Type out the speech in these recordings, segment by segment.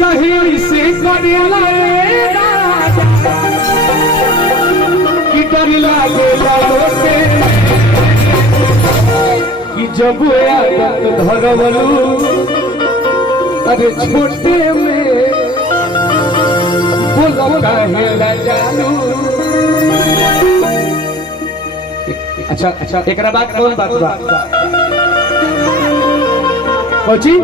कहीं से करेला कि डर लागे लोटे कि जब आदत धरवलू अरे छोटे में बोलो काहे ला जानू। अच्छा अच्छा एक बात कौन बात बा कोची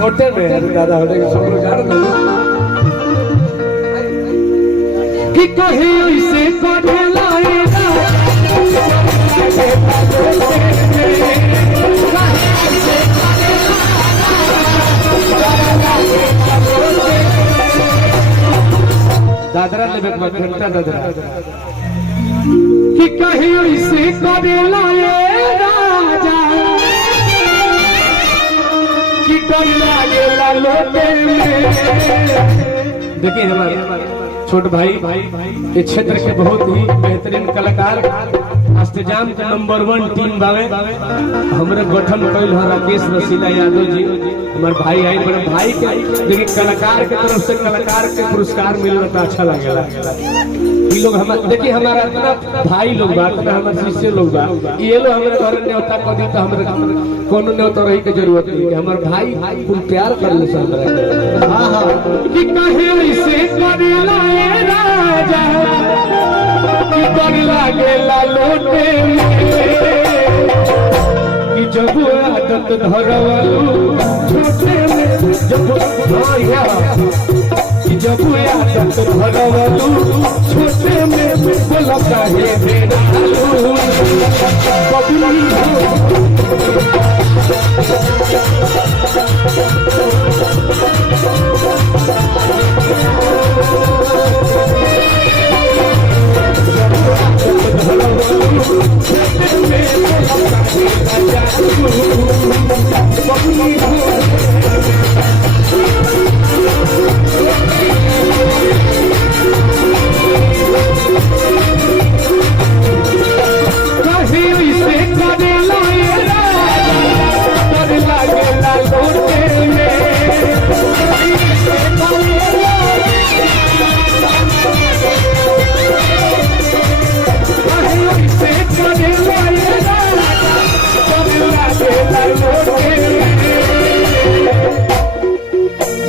होटल में दादा होटल के सब लोग जा रहे कि कहीं से पढ़े लाए दादरा लेबे के घंटा दादरा कि कहीं से पढ़े लाए राजा कि कल लागेला लोटे में। देखिए हमारे छोट भाई के क्षेत्र के बहुत ही बेहतरीन कलाकार अष्टजाम के नंबर 1 टीम बावे हमरे गठन कइल ह राकेश रसीला यादव जी हमारे भाई आई बड़े भाई के देखिए कलाकार के तरफ से कलाकार के पुरस्कार मिलना तो अच्छा लगेला। ये लोग हम देखिए हमारा इतना भाई लोग बात में हमारे शिष्य लोग बा ये लोग हमारे घर न्योता को दी तो हमारे कोनो न्योता रही के जरूरत नहीं हमारे भाई पूरा प्यार कर ले सब हां हां कि कहे से करेला ये राजा कि डर लागेला लोटे कि जब आदत धरवलू छोटे में जब आया कि जब आदत धरवलू छोटे में बोला काहे भेड़ालू बबली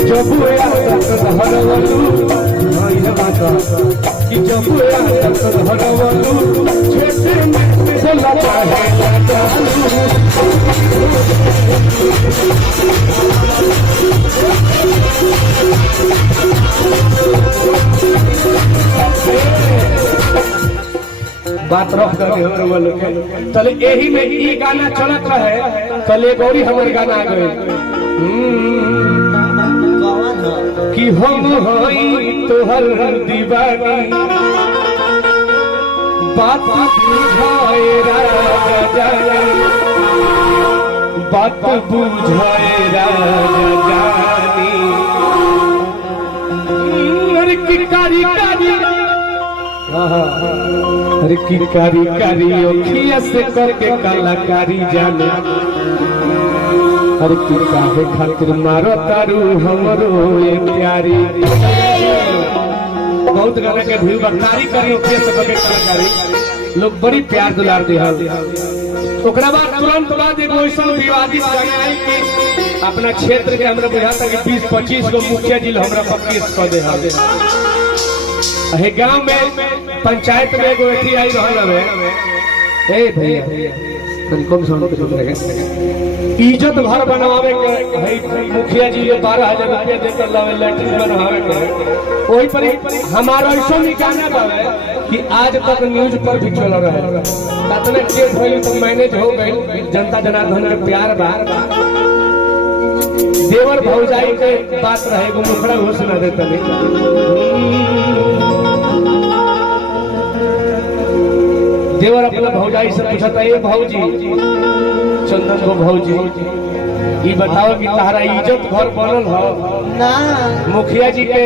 जब आदत धरवलू ये बात कि जब आदत धरवलू छोटे में बोला काहे ला जानू। बात रख कर हमर वालों के तले यही में ई गाना चलत रहे तले गौरी हमर गाना आ गए कि हम हई तोहर दीवानी बात बुझाए राजा बात बुझाए राजा अरे की कारी कारी अरे की कारी कारी ओखिया से करके कलाकारी जाने अरे तू काहे खातिर मारो तारू हमरो ये प्यारी बहुत गाना के भीड़ बखारी करी ओके से बके कलाकारी लोग बड़ी प्यार दुलार देहल ओकरा बाद तुरंत बाद एगो ऐसा विवादित गाना आई कि अपना क्षेत्र के हमरा बुझाता कि 20-25 गो मुखिया जी हमरा पर केस कर दे है गांव में पंचायत में एगो एथी आई रहल है ए भैया कम साउंड पे चल रहे इज्जत घर बनवावे के है मुखिया जी 12,000 रुपया देकर लावे लैट्रिन बनवावे के ओही पर हमारा ऐसा भी गाना बावे कि आज तक न्यूज पर भी चल रहा है ततने केस भइल तो मैनेज हो गई जनता जनार्दन के प्यार बा देवर भौजाई के बात रहे गो मुखड़ा घोषणा देता नहीं देवर अपना भौजाई से पूछता है भौजी चंदन को भौजी ये बताओ कि तारा इज्जत घर बनल हो ना मुखिया जी के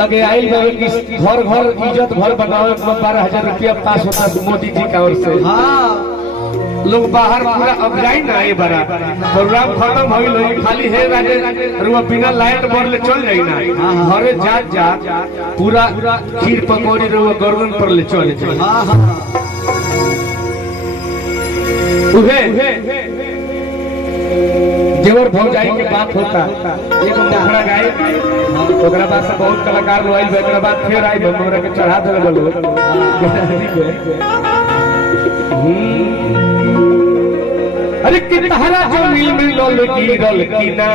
लगे आइल कि घर घर इज्जत घर बनावे 12,000 रुपया पास होता मोदी जी का ओर से हाँ लोग बाहर पूरा अब जाई ना ये बड़ा प्रोग्राम खत्म हो गई खाली है राजे रुआ बिना लाइट बोर्ड ले चल जाई ना घरे जात जात पूरा खीर पकौड़ी रुआ गर्दन पर ले चल जाई। उहे जेवर भौजाई के बात होता एक मुखड़ा गाय ओकरा बाद से बहुत कलाकार लोग आइल ओकरा बाद फिर आई हमरा के चढ़ा देले बोलो अरे कि तहरा जो मिल मिलल गिरल की ना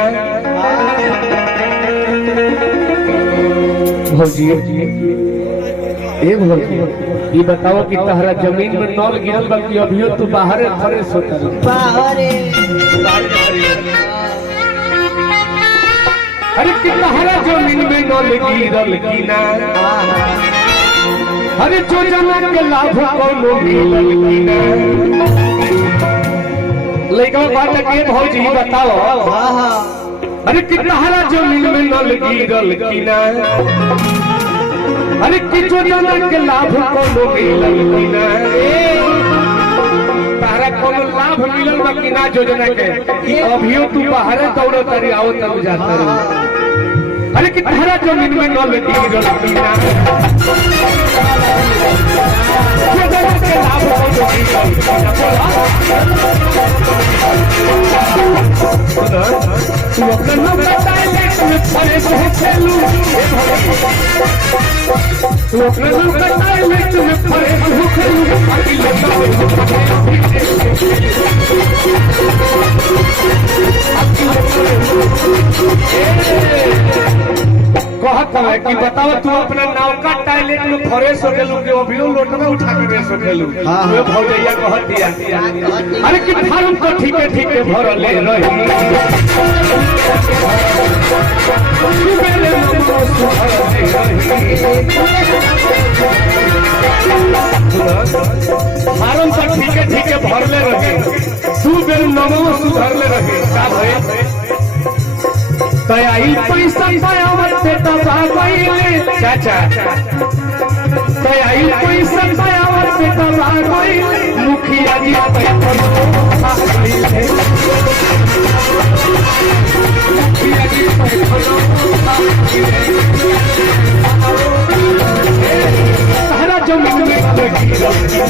भौजी ए भौजी ये बताओ कि तहरा जमीन में नल गिरल बा कि अभियो तू बाहर फ्रेश होता बाहर अरे कि तहरा जमीन में नल गिरल की ना अरे जो जना के लाभ कोनो मिलल की ना लइका बात के भौजी बताओ अरे कि तहरा जमीन में नल गिरल की ना अरे कि जो जना के लाभ कोनो मिलल की ना तारा कोनो लाभ मिलल बा कि ना योजना के अभियो तू बाहर दौड़ तरी आओ तब जाता रे अरे कि तहरा जमीन में नल गिरल की ना जो जना के लाभ कोनो मिलल की ना तू अपना नाम बताए ले फरे से चलू तू अपना नाम बताए ले तुम्हें फरे से चलू बाकी कहत है कि बताओ तू अपना नाव का टॉयलेट में फ्रेश हो गेलू के अभियो लोटना उठा के रेस हो गेलू वो भौजैया कहत दिया अरे कि फार्म को ठीके भरले रही फार्म तो ठीके भरले रहे तू बेर नमो सुधरले रहे का भई तयाई पैसा पायावत से दबा गई चाचा तयाई पैसा पायावत से दबा गई मुखिया जी पैसा मुखिया जी सारा जमीन में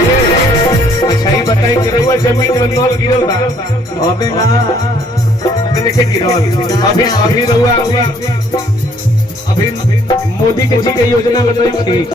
अच्छा ये बताई कि रउआ जमीन में नल गिरल बा अबे ना देखे गिरल अभी रउआ अभी मोदी के जी के योजना में नहीं थी।